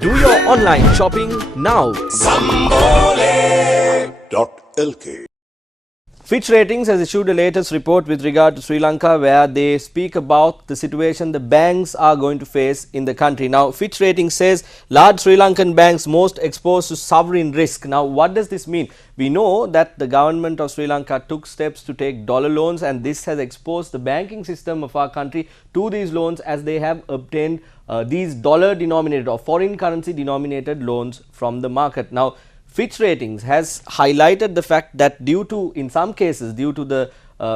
Do your online shopping now. Sambole.lk. Fitch Ratings has issued a latest report with regard to Sri Lanka where they speak about the situation the banks are going to face in the country. Now, Fitch Ratings says large Sri Lankan banks most exposed to sovereign risk. Now, what does this mean? We know that the government of Sri Lanka took steps to take dollar loans, and this has exposed the banking system of our country to these loans as they have obtained these dollar denominated or foreign currency denominated loans from the market. Now, Fitch Ratings has highlighted the fact that in some cases, due to the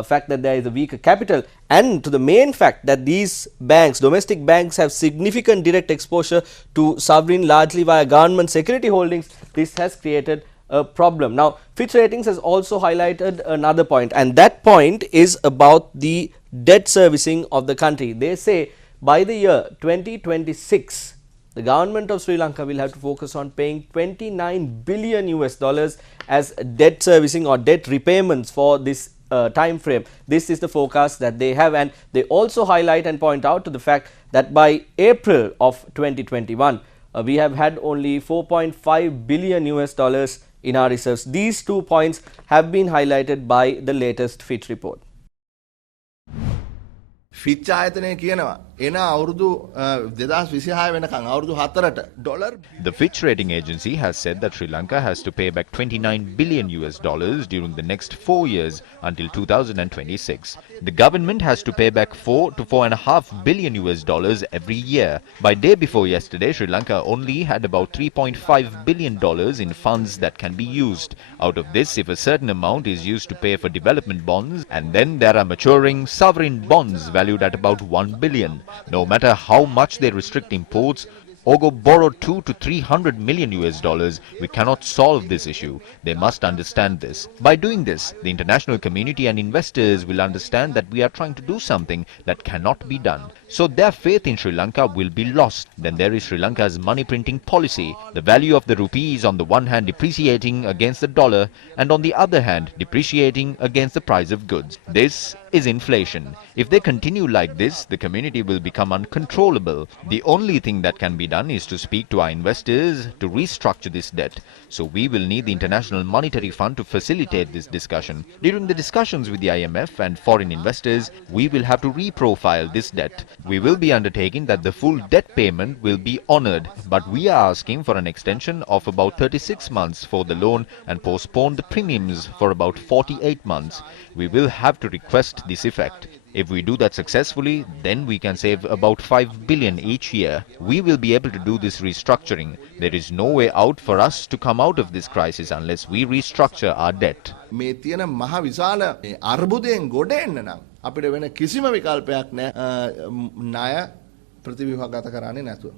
fact that there is a weaker capital and to the main fact that these banks, domestic banks, have significant direct exposure to sovereign largely via government security holdings, this has created a problem. Now, Fitch Ratings has also highlighted another point, and that point is about the debt servicing of the country. They say by the year 2026, the government of Sri Lanka will have to focus on paying 29 billion US dollars as debt servicing or debt repayments for this time frame. This is the forecast that they have, and they also highlight and point out to the fact that by April of 2021, we have had only 4.5 billion US dollars in our reserves. These 2 points have been highlighted by the latest Fitch report. Fitch ආයතනය කියනවා එන අවුරුදු 2026 වෙනකන් අවුරුදු 4ට dollar. The Fitch rating agency has said that Sri Lanka has to pay back 29 billion US dollars during the next 4 years until 2026. The government has to pay back 4 to 4.5 billion US dollars every year. By day before yesterday, Sri Lanka only had about 3.5 billion dollars in funds that can be used. Out of this, if a certain amount is used to pay for development bonds, and then there are maturing sovereign bonds valued at about 1 billion. No matter how much they restrict imports or go borrow 2 to 300 million US dollars, we cannot solve this issue. They must understand this. By doing this, the international community and investors will understand that we are trying to do something that cannot be done. So their faith in Sri Lanka will be lost. Then there is Sri Lanka's money printing policy. The value of the rupee is on the one hand depreciating against the dollar and on the other hand depreciating against the price of goods. This is inflation. If they continue like this, the community will become uncontrollable. The only thing that can be done is to speak to our investors to restructure this debt. So we will need the International Monetary Fund to facilitate this discussion. During the discussions with the IMF and foreign investors, we will have to reprofile this debt. We will be undertaking that the full debt payment will be honored, but we are asking for an extension of about 36 months for the loan and postpone the premiums for about 48 months. We will have to request this effect. If we do that successfully, then we can save about 5 billion each year. We will be able to do this restructuring. There is no way out for us to come out of this crisis unless we restructure our debt. මේ තියෙන මහ විශාල අර්බුදයෙන් ගොඩ එන්න නම් අපිට වෙන කිසිම විකල්පයක් නැහැ ණය ප්‍රතිව්‍යුහගත කරන්නේ නැතුව.